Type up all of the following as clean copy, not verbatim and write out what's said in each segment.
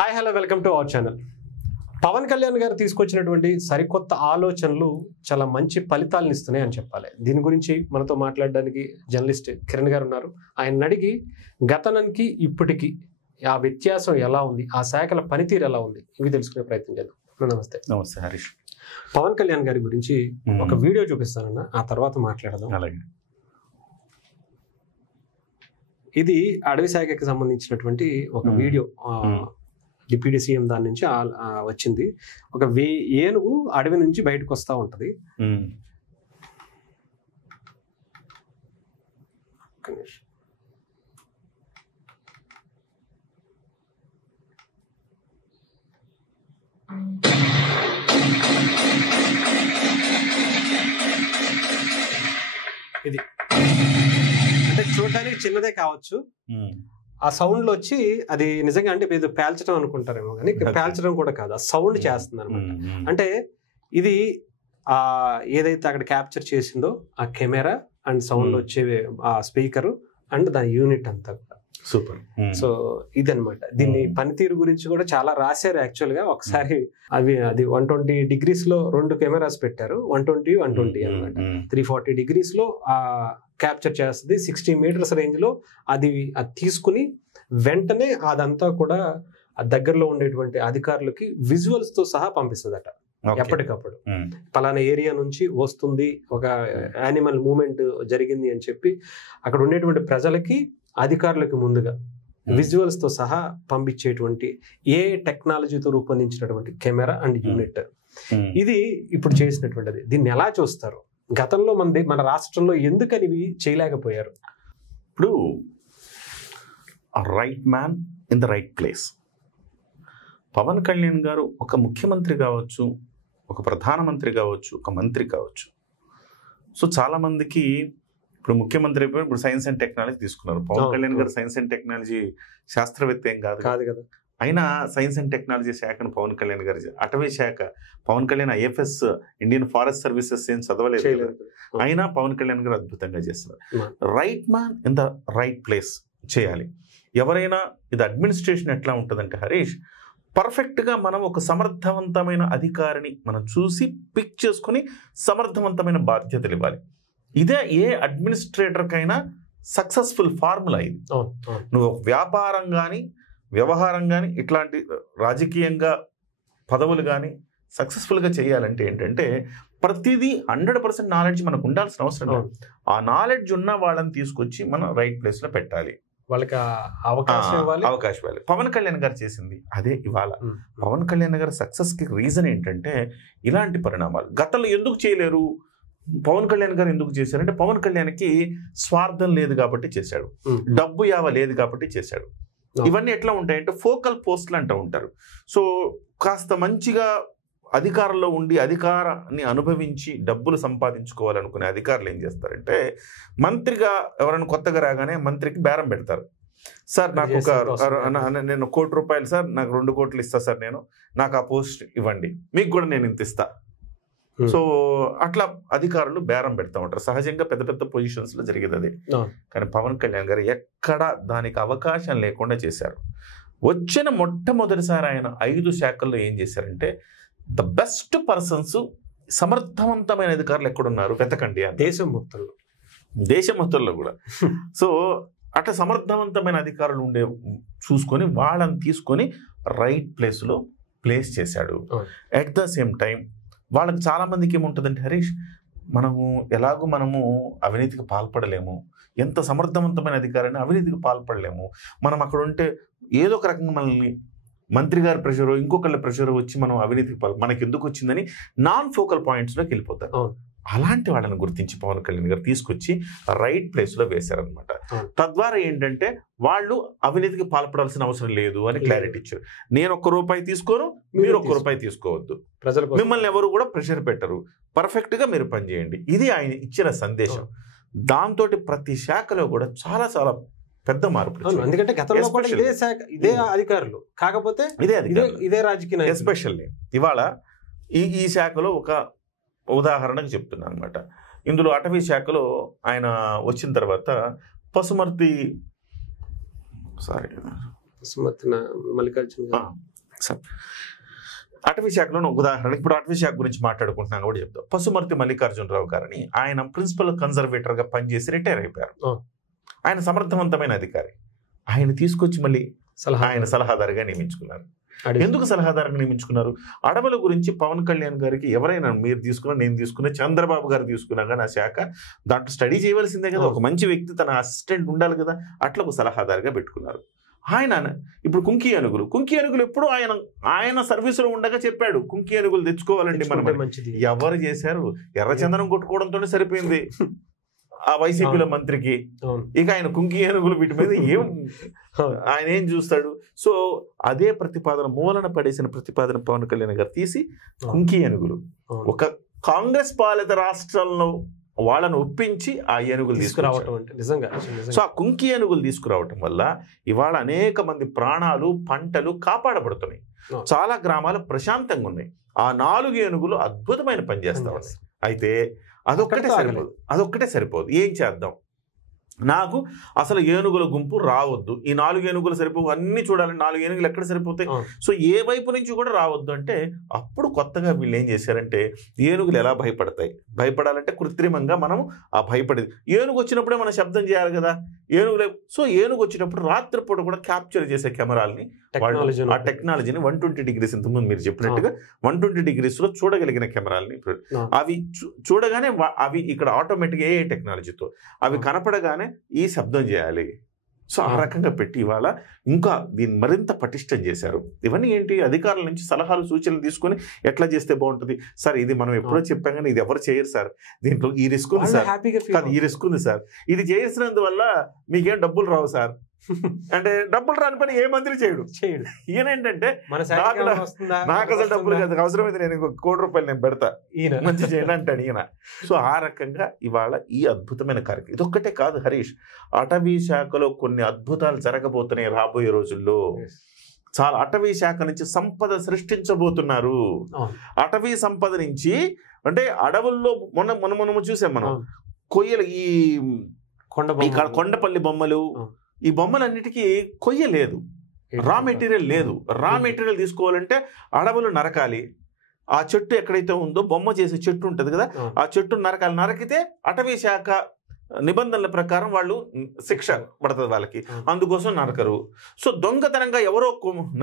Hi hello welcome to our channel. Pawan Kalyan గారు తీసుకొచ్చినటువంటి సరికొత్త ఆలోచనలు చాలా మంచి ఫలితాలను ఇస్తున్నాయి అని చెప్పాలి. దీని గురించి మనతో మాట్లాడడానికి జర్నలిస్ట్ కిరణ్ గారు ఉన్నారు. ఆయన అడిగి గతానికి ఇప్పటికి ఆ వ్యత్యాసం ఎలా ఉంది, ఆ శాఖల పనితీరు ఎలా ఉంది, ఇవి తెలుసుకునే ప్రయత్నం చేద్దాం. నమస్తే. నమస్తే హరీష్. పవన్ కళ్యాణ్ గారి గురించి ఒక వీడియో చూపిస్తానన్న, ఆ తర్వాత మాట్లాడదాం. అలాగే. ఇది అడవి శాఖకి సంబంధించినటువంటి ఒక వీడియో. డిప్యూటీ సీఎం దాని నుంచి వచ్చింది. ఒక ఏనుగు అడవి నుంచి బయటకు వస్తూ ఉంటది. ఇది అంటే చూడడానికి చిన్నదే కావచ్చు, ఆ సౌండ్ లో వచ్చి అది నిజంగా అంటే ఏదో పేల్చడం అనుకుంటారేమో, కానీ పేల్చడం కూడా కాదు, ఆ సౌండ్ చేస్తుంది అనమాట. అంటే ఇది ఏదైతే అక్కడ క్యాప్చర్ చేసిందో ఆ కెమెరా అండ్ సౌండ్ వచ్చే ఆ స్పీకర్ అండ్ దాని యూనిట్ అంతా కూడా సూపర్. సో ఇదనమాట. దీన్ని పనితీరు గురించి కూడా చాలా రాశారు యాక్చువల్ గా. ఒకసారి అది 120 degrees లో 2 కెమెరాస్ పెట్టారు, 120 అనమాట. 340 degrees లో క్యాప్చర్ చేస్తుంది. 60 meters రేంజ్ లో అది తీసుకుని వెంటనే అదంతా కూడా దగ్గరలో ఉండేటువంటి అధికారులకి విజువల్స్ తో సహా పంపిస్తుందట. ఎప్పటికప్పుడు పలానా ఏరియా నుంచి వస్తుంది, ఒక యానిమల్ మూవ్మెంట్ జరిగింది అని చెప్పి అక్కడ ఉండేటువంటి ప్రజలకి అధికారులకు ముందుగా విజువల్స్ తో సహా పంపించేటువంటి ఏ టెక్నాలజీతో రూపొందించినటువంటి కెమెరా అండ్ యూనిట్ ఇది ఇప్పుడు చేసినటువంటిది. దీన్ని ఎలా చూస్తారు? గతంలో మన రాష్ట్రంలో ఎందుకని ఇవి చేయలేకపోయారు? ఇప్పుడు right man in the right place. Pawan Kalyan గారు ఒక ముఖ్యమంత్రి కావచ్చు, ఒక ప్రధానమంత్రి కావచ్చు, ఒక మంత్రి కావచ్చు. సో చాలా మందికి ఇప్పుడు ముఖ్యమంత్రి అయిపోయి ఇప్పుడు సైన్స్ అండ్ టెక్నాలజీ తీసుకున్నారు. పవన్ కళ్యాణ్ గారు సైన్స్ అండ్ టెక్నాలజీ శాస్త్రవేత్త ఏం కాదు కదా. అయినా సైన్స్ అండ్ టెక్నాలజీ శాఖను పవన్ కళ్యాణ్ గారు, అటవీ శాఖ Pawan Kalyan IFS Indian forest services ఏం చదవలేదు, అయినా పవన్ కళ్యాణ్ గారు అద్భుతంగా చేస్తారు. Right man in the right place చేయాలి. ఎవరైనా ఇది అడ్మినిస్ట్రేషన్ ఎట్లా ఉంటుందంటే హరీష్, పర్ఫెక్ట్గా మనం ఒక సమర్థవంతమైన అధికారిని మనం చూసి పిక్ చేసుకుని సమర్థవంతమైన బాధ్యతలు ఇవ్వాలి. ఇదే ఏ అడ్మినిస్ట్రేటర్కైనా సక్సెస్ఫుల్ ఫార్ములా. ఇది నువ్వు వ్యాపారం కానీ వ్యవహారం కానీ ఇట్లాంటి రాజకీయంగా పదవులు కానీ సక్సెస్ఫుల్గా చేయాలంటే ఏంటంటే ప్రతిదీ 100% నాలెడ్జ్ మనకు ఉండాల్సిన అవసరం లేదు. ఆ నాలెడ్జ్ ఉన్న వాళ్ళని తీసుకొచ్చి మనం రైట్ ప్లేస్లో పెట్టాలి, వాళ్ళకి అవకాశం ఇవ్వాలి. పవన్ కళ్యాణ్ గారు చేసింది అదే ఇవాళ. పవన్ కళ్యాణ్ గారి సక్సెస్కి రీజన్ ఏంటంటే ఇలాంటి పరిణామాలు. గతంలో ఎందుకు చేయలేరు, పవన్ కళ్యాణ్ గారు ఎందుకు చేశారంటే పవన్ కళ్యాణ్కి స్వార్థం లేదు కాబట్టి చేశాడు, డబ్బు యావ లేదు కాబట్టి చేశాడు. ఇవన్నీ ఎట్లా ఉంటాయంటే ఫోకల్ పోస్టులు అంటూ ఉంటారు. సో కాస్త మంచిగా అధికారంలో ఉండి అధికారాన్ని అనుభవించి డబ్బులు సంపాదించుకోవాలనుకునే అధికారులు ఏం చేస్తారంటే మంత్రిగా ఎవరైనా కొత్తగా రాగానే మంత్రికి బేరం పెడతారు. సార్ నాకు నేను 1 కోటి రూపాయలు సార్, నాకు 2 కోట్లు ఇస్తా సార్, నాకు ఆ పోస్ట్ ఇవ్వండి, మీకు కూడా నేను ఇంత ఇస్తా. సో అట్లా అధికారులు బేరం పెడతా ఉంటారు. సహజంగా పెద్ద పెద్ద పొజిషన్స్లో జరిగేది అదే. కానీ పవన్ కళ్యాణ్ గారు ఎక్కడ దానికి అవకాశం లేకుండా చేశారు. వచ్చిన మొట్టమొదటిసారి ఆయన 5 శాఖల్లో ఏం చేశారంటే ద బెస్ట్ పర్సన్స్, సమర్థవంతమైన అధికారులు ఎక్కడున్నారు వెతకండి అని. దేశం మొత్తంలో కూడా. సో అట్లా సమర్థవంతమైన అధికారులు చూసుకొని వాళ్ళని తీసుకొని రైట్ ప్లేస్లో ప్లేస్ చేశాడు. అట్ ద సేమ్ టైం వాళ్ళకి చాలామందికి ఏముంటుందంటే హరీష్, మనము అవినీతికి పాల్పడలేము, ఎంత సమర్థవంతమైన అధికారాన్ని అవినీతికి పాల్పడలేము, మనం అక్కడ ఉంటే ఏదో ఒక రకంగా మనల్ని మంత్రి గారి ప్రెషరు ఇంకొకళ్ళ ప్రెషరు వచ్చి మనం అవినీతికి మనకి ఎందుకు వచ్చిందని నాన్ ఫోకల్ పాయింట్స్లోకి వెళ్ళిపోతారు. అలాంటి వాళ్ళని గుర్తించి పవన్ కళ్యాణ్ గారు తీసుకొచ్చి రైట్ ప్లేస్లో వేశారనమాట. తద్వారా ఏంటంటే వాళ్ళు అవినీతికి పాల్పడాల్సిన అవసరం లేదు అని క్లారిటీ ఇచ్చారు. నేను 1 రూపాయి తీసుకోను, మీరు 1 రూపాయి తీసుకోవద్దు, మిమ్మల్ని ఎవరు కూడా ప్రెషర్ పెట్టరు, పర్ఫెక్ట్గా మీరు పనిచేయండి. ఇది ఆయన ఇచ్చిన సందేశం. దాంతో ప్రతి శాఖలో కూడా చాలా చాలా పెద్ద మార్పు. ఎందుకంటే గతంలో కూడా ఇదే అధికారులు, కాకపోతే ఇదే రాజకీయ. ఎస్పెషల్లీ ఇవాళ ఈ శాఖలో ఒక ఉదాహరణకు చెప్తున్నాను అనమాట. ఇందులో అటవీ శాఖలో ఆయన వచ్చిన తర్వాత పశుమర్తి సార్ అటవీ శాఖలో ఉదాహరణ, ఇప్పుడు అటవీ శాఖ గురించి మాట్లాడుకుంటున్నాను కూడా చెప్తాం. పసుమర్తి మల్లికార్జునరావు గారని ఆయన ప్రిన్సిపల్ కన్జర్వేటర్గా పనిచేసి రిటైర్ అయిపోయారు. ఆయన సమర్థవంతమైన అధికారి. ఆయన తీసుకొచ్చి మళ్ళీ ఆయన సలహాదారుగా నియమించుకున్నారు. ఎందుకు సలహాదారుగా నియమించుకున్నారు? అడవుల గురించి పవన్ కళ్యాణ్ గారికి ఎవరైనా మీరు తీసుకున్నా, నేను తీసుకున్నా, చంద్రబాబు గారు తీసుకున్నా కానీ ఆ శాఖ దాంట్లో స్టడీ చేయవలసిందే కదా. ఒక మంచి వ్యక్తి తన అసిస్టెంట్ ఉండాలి కదా. అట్లా ఒక సలహాదారుగా పెట్టుకున్నారు. ఆయన ఇప్పుడు కుంకి ఏనుగులు ఎప్పుడు ఆయన సర్వీసులో ఉండగా చెప్పాడు, కుంకి ఏనుగులు తెచ్చుకోవాలండి మనం. ఎవరు చేశారు? ఎర్రచందనం కొట్టుకోవడంతోనే సరిపోయింది ఆ వైసీపీలో మంత్రికి. ఇక ఆయన కుంకి ఏనుగులు వీటి మీద ఆయన ఏం చూస్తాడు? సో అదే ప్రతిపాదన, మూలన పడేసిన ప్రతిపాదన పవన్ కళ్యాణ్ గారు తీసి కుంకి ఏనుగులు ఒక కాంగ్రెస్ పాలిత రాష్ట్రంలో వాళ్ళను ఒప్పించి ఆ ఏనుగులు తీసుకురావటం అంటే నిజంగా. సో ఆ కుంకి ఏనుగులు తీసుకురావటం వల్ల ఇవాళ అనేక మంది ప్రాణాలు, పంటలు కాపాడబడుతున్నాయి. చాలా గ్రామాలు ప్రశాంతంగా ఉన్నాయి. ఆ 4 ఏనుగులు అద్భుతమైన పని చేస్తా ఉన్నాయి. అయితే అదొక్కటే సరిపోదు. ఏం చేద్దాం? నాకు అసలు ఏనుగుల గుంపు రావద్దు, ఈ 4 ఏనుగులు సరిపోవు, అన్ని చూడాలి, 4 ఏనుగులు ఎక్కడ సరిపోతాయి? సో ఏ వైపు నుంచి కూడా రావద్దు అంటే అప్పుడు కొత్తగా వీళ్ళు ఏం చేశారంటే, ఏనుగులు ఎలా భయపడాలంటే కృత్రిమంగా మనం ఆ భయపడేది, ఏనుగు వచ్చినప్పుడే మనం శబ్దం చేయాలి కదా. ఏనుగు వచ్చినప్పుడు రాత్రిపూట కూడా క్యాప్చర్ చేసే కెమెరాలని, ఆ టెక్నాలజీని 120 degrees, ఇంతకుముందు మీరు చెప్పినట్టుగా 120 degrees లో చూడగలిగిన కెమెరాలని అవి చూడగానే అవి ఇక్కడ ఆటోమేటిక్గా ఏ టెక్నాలజీతో అవి కనపడగానే ఈ శబ్దం చేయాలి. సో ఆ రకంగా పెట్టి ఇవాళ ఇంకా దీన్ని మరింత పటిష్టం చేశారు. ఇవన్నీ ఏంటి? అధికారుల నుంచి సలహాలు, సూచనలు తీసుకొని ఎట్లా చేస్తే బాగుంటుంది సార్, ఇది మనం ఎప్పుడో చెప్పాం కానీ ఇది ఎవరు చేయరు సార్, దీంట్లో ఈ రిస్క్ ఉంది సార్, కాదు ఈ రిస్క్ ఉంది సార్, ఇది చేసినందువల్ల మీకేం డబ్బులు రావు సార్ అంటే డబ్బులు రాని పని ఏ మంత్రి చేయడు. ఈయనేంటంటే నాకు అసలు డబ్బులు కాదు, అవసరమైతే నేను ఇంకొక ₹1 నేను పెడతా, ఈయన మంచి చేయండి అంటాడు ఈయన. సో ఆ రకంగా ఇవాళ ఈ అద్భుతమైన కార్యక్రమం. ఇదొక్కటే కాదు హరీష్, అటవీ శాఖలో కొన్ని అద్భుతాలు జరగబోతున్నాయి రాబోయే రోజుల్లో. చాలా అటవీ శాఖ నుంచి సంపద సృష్టించబోతున్నారు. అటవీ సంపద నుంచి అంటే అడవుల్లో మొన్న చూసాం మనం, కొయ్యలు, ఈ కొండపల్లి బొమ్మలు, ఈ బొమ్మలన్నిటికీ కొయ్య లేదు, రా మెటీరియల్ లేదు. రా మెటీరియల్ తీసుకోవాలంటే అడవులు నరకాలి. ఆ చెట్టు ఎక్కడైతే ఉందో బొమ్మ చేసే చెట్టు ఉంటుంది కదా, ఆ చెట్టును నరకాలి. నరికితే అటవీ శాఖ నిబంధనల ప్రకారం వాళ్ళు శిక్ష పడుతుంది వాళ్ళకి, అందుకోసం నరకరు. సో దొంగతనంగా ఎవరో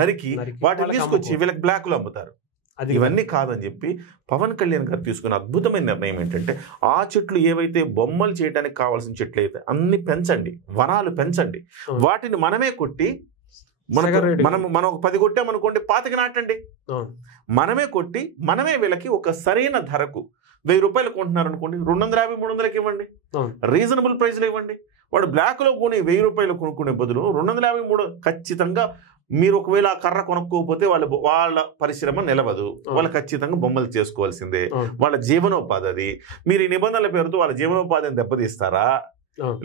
నరికి వాటిని తీసుకొచ్చి వీళ్ళకి బ్లాక్లో అమ్ముతారు. ఇవన్నీ కాదని చెప్పి పవన్ కళ్యాణ్ గారు తీసుకున్న అద్భుతమైన నిర్ణయం ఏంటంటే, ఆ చెట్లు ఏవైతే బొమ్మలు చేయడానికి కావాల్సిన చెట్లు అయితే అన్ని పెంచండి, వనాలు పెంచండి. వాటిని మనమే కొట్టి మనం ఒక 10 కొట్టామనుకోండి, 25 నాటండి. మనమే కొట్టి మనమే వీళ్ళకి ఒక సరైన ధరకు ₹1000 కొంటున్నారు అనుకోండి, 250-300కి ఇవ్వండి, రీజనబుల్ ప్రైస్లో ఇవ్వండి. వాడు బ్లాక్లో కొని ₹1000 కొనుక్కునే బదులు 253 ఖచ్చితంగా. మీరు ఒకవేళ ఆ కర్ర కొనుక్కోకపోతే వాళ్ళ పరిశ్రమ నిలవదు, వాళ్ళు ఖచ్చితంగా బొమ్మలు చేసుకోవాల్సిందే, వాళ్ళ జీవనోపాధి అది. మీరు ఈ నిబంధనల పేరుతో వాళ్ళ జీవనోపాధిని దెబ్బతీస్తారా,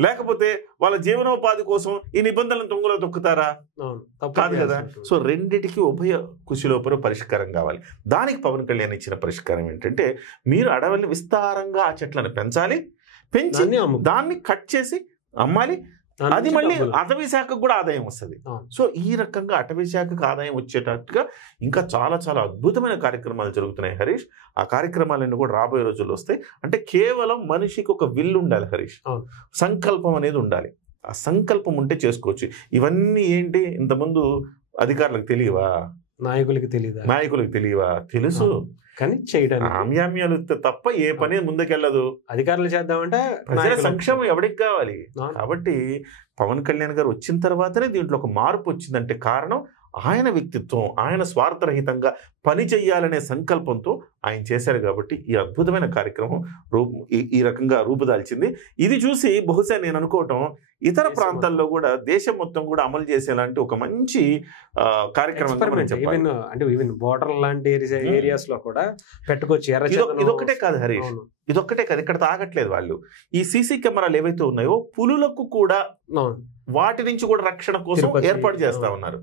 లేకపోతే వాళ్ళ జీవనోపాధి కోసం ఈ నిబంధనలను తుంగలో తొక్కుతారా? కాదు కదా. సో రెండిటికి ఉభయ కుశలోపరి పరిష్కారం కావాలి. దానికి పవన్ కళ్యాణ్ ఇచ్చిన పరిష్కారం ఏంటంటే, మీరు అడవుల్ని విస్తారంగా ఆ చెట్లను పెంచాలి, పెంచి దాన్ని కట్ చేసి అమ్మాలి. అది మళ్ళీ అటవీ శాఖకు కూడా ఆదాయం వస్తుంది. సో ఈ రకంగా అటవీ శాఖకు ఆదాయం వచ్చేటట్టుగా ఇంకా చాలా చాలా అద్భుతమైన కార్యక్రమాలు జరుగుతున్నాయి హరీష్. ఆ కార్యక్రమాలన్నీ కూడా రాబోయే రోజుల్లో వస్తాయి. అంటే కేవలం మనిషికి ఒక విల్లు ఉండాలి హరీష్, సంకల్పం అనేది ఉండాలి. ఆ సంకల్పం ఉంటే చేసుకోవచ్చు. ఇవన్నీ ఏంటి, ఇంతకుముందు అధికారులకు తెలియవా, నాయకులకి తెలియవా? తెలుసు, కానీ చేయడానికి ఆమ్యామ్యాలు తప్ప ఏ పని ముందుకెళ్ళదు. అధికారులు చేద్దామంటే ప్రజల సంక్షేమం ఎవరికి కావాలి? కాబట్టి పవన్ కళ్యాణ్ గారు వచ్చిన తర్వాతనే దీంట్లో ఒక మార్పు వచ్చిందంటే కారణం ఆయన వ్యక్తిత్వం, ఆయన స్వార్థరహితంగా పని చెయ్యాలనే సంకల్పంతో ఆయన చేశారు. కాబట్టి ఈ అద్భుతమైన కార్యక్రమం ఈ రకంగా రూపుదాల్చింది. ఇది చూసి బహుశా నేను అనుకోవటం ఇతర ప్రాంతాల్లో కూడా దేశం మొత్తం కూడా అమలు చేసేలాంటి ఒక మంచి కార్యక్రమం. అంటే ఈవెన్ బోర్డర్ లాంటి ఏరియాస్ లో కూడా పెట్టుకోవచ్చు. ఇదొక్కటే కాదు హరీష్, ఇదొక్కటే కాదు, ఇక్కడ తాగట్లేదు వాళ్ళు. ఈ సీసీ కెమెరాలు ఏవైతే ఉన్నాయో పులులకు కూడా వాటి నుంచి కూడా రక్షణ కోసం ఏర్పాటు చేస్తా ఉన్నారు.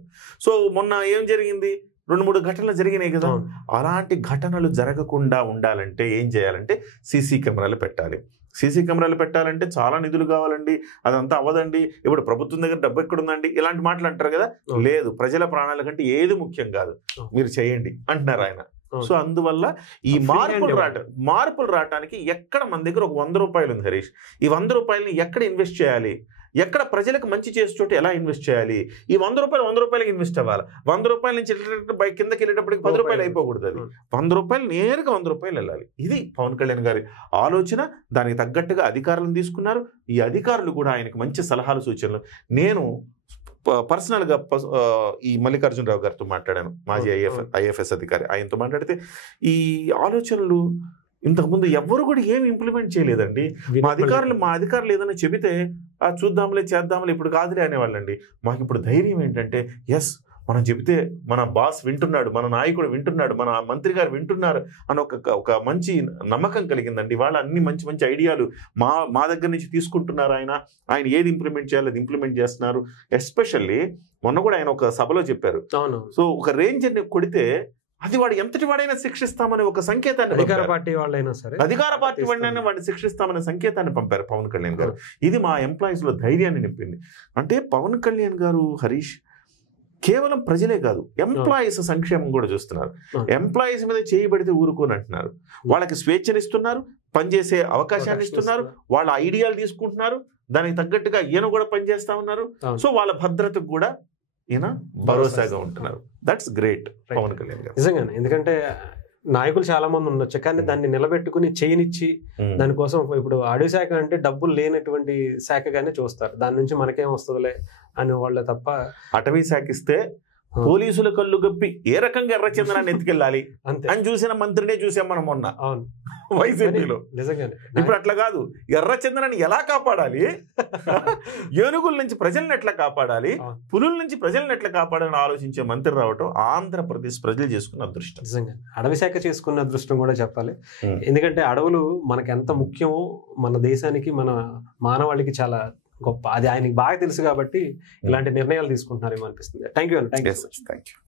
సో మొన్న ఏం జరిగింది, 2-3 ఘటనలు జరిగినాయి కదా. అలాంటి ఘటనలు జరగకుండా ఉండాలంటే ఏం చేయాలంటే సీసీ కెమెరాలు పెట్టాలి. సీసీ కెమెరాలు పెట్టాలంటే చాలా నిధులు కావాలండి, అదంతా అవ్వదండి, ఇప్పుడు ప్రభుత్వం దగ్గర డబ్బు ఎక్కడుందండి, ఇలాంటి మాటలు అంటారు కదా. లేదు, ప్రజల ప్రాణాల కంటే ఏది ముఖ్యం కాదు, మీరు చేయండి అంటున్నారు ఆయన. సో అందువల్ల ఈ మార్పులు రావటానికి ఎక్కడ మన దగ్గర ఒక 100 రూపాయలు ఉంది హరీష్, ఈ 100 రూపాయలని ఎక్కడ ఇన్వెస్ట్ చేయాలి, ఎక్కడ ప్రజలకు మంచి చేసే చోట ఎలా ఇన్వెస్ట్ చేయాలి, ఈ 100 రూపాయలకి ఇన్వెస్ట్ అవ్వాలి. 100 రూపాయల నుంచి కిందకి వెళ్ళేటప్పటికి 10 రూపాయలు అయిపోకూడదు, అది 100 రూపాయలు నేరుగా 100 రూపాయలు వెళ్ళాలి. ఇది పవన్ కళ్యాణ్ గారి ఆలోచన. దానికి తగ్గట్టుగా అధికారులను తీసుకున్నారు. ఈ అధికారులు కూడా ఆయనకు మంచి సలహాలు సూచనలు. నేను పర్సనల్గా ఈ మల్లికార్జునరావు గారితో మాట్లాడాను, మాజీ ఐఎఫ్ఎస్ అధికారి. ఆయనతో మాట్లాడితే ఈ ఆలోచనలు ఇంతకుముందు ఎవరు కూడా ఏమి ఇంప్లిమెంట్ చేయలేదండి. మా అధికారులు ఏదైనా చెబితే చూద్దాంలే చేద్దాంలే ఇప్పుడు కాదులే అనేవాళ్ళండి. మాకు ఇప్పుడు ధైర్యం ఏంటంటే ఎస్ మనం చెబితే మన బాస్ వింటున్నాడు, మన నాయకుడు వింటున్నాడు, మన మంత్రి గారు వింటున్నారు అని ఒక మంచి నమ్మకం కలిగిందండి. వాళ్ళ అన్ని మంచి మంచి ఐడియాలు మా దగ్గర నుంచి తీసుకుంటున్నారు. ఆయన ఏది ఇంప్లిమెంట్ చేయాలి అది ఇంప్లిమెంట్ చేస్తున్నారు. ఎస్పెషల్లీ మొన్న కూడా ఆయన ఒక సభలో చెప్పారు, సో ఒక రేంజర్ని కొడితే అది వాడు ఎంతటి వాడైనా శిక్షిస్తామనే ఒక సంకేతాన్ని, అధికార పార్టీ వాళ్ళైనా వాడిని శిక్షిస్తామనే సంకేతాన్ని పంపారు పవన్ కళ్యాణ్ గారు. ఇది మా ఎంప్లాయీస్ లో ధైర్యాన్ని నింపింది. అంటే పవన్ కళ్యాణ్ గారు హరీష్ కేవలం ప్రజలే కాదు, ఎంప్లాయీస్ సంక్షేమం కూడా చూస్తున్నారు. ఎంప్లాయీస్ మీద చేయబడితే ఊరుకోని అంటున్నారు. వాళ్ళకి స్వేచ్ఛనిస్తున్నారు, పనిచేసే అవకాశాన్ని ఇస్తున్నారు, వాళ్ళ ఐడియాలు తీసుకుంటున్నారు, దానికి తగ్గట్టుగా ఈయన కూడా పనిచేస్తా ఉన్నారు. సో వాళ్ళ భద్రతకు కూడా ఈయన భరోసాగా ఉంటున్నారు. దట్స్ గ్రేట్ పవన్ కళ్యాణ్ గారు నిజంగానే. ఎందుకంటే నాయకులు చాలా మంది ఉండొచ్చు, కానీ దాన్ని నిలబెట్టుకుని చేయనిచ్చి దానికోసం ఇప్పుడు అడవి శాఖ అంటే డబ్బులు లేనటువంటి శాఖగానే చూస్తారు. దాని నుంచి మనకేం వస్తుందిలే అని వాళ్ళే తప్ప, అటవీ శాఖ ఇస్తే పోలీసుల కళ్ళు గప్పి ఏ రకంగా ఎర్రచందనాన్ని ఎత్తుకెళ్ళాలి అని చూసిన మంత్రినే చూసాం మనం మొన్న. అవును, వైసీపీలో. నిజంగానే ఇప్పుడు అట్లా కాదు, ఎర్రచందనాన్ని ఎలా కాపాడాలి, ఏనుగుల నుంచి ప్రజలను ఎట్లా కాపాడాలి, పులుల నుంచి ప్రజలను ఎట్లా కాపాడాలని ఆలోచించే మంత్రి రావటం ఆంధ్రప్రదేశ్ ప్రజలు చేసుకున్న అదృష్టం. నిజంగా అడవి శాఖ చేసుకున్న అదృష్టం కూడా చెప్పాలి. ఎందుకంటే అడవులు మనకి ఎంత ముఖ్యమో మన దేశానికి, మన మానవాళికి చాలా గొప్ప. అది ఆయనకి బాగా తెలుసు కాబట్టి ఇలాంటి నిర్ణయాలు తీసుకుంటున్నారేమో అనిపిస్తుంది. Thank you.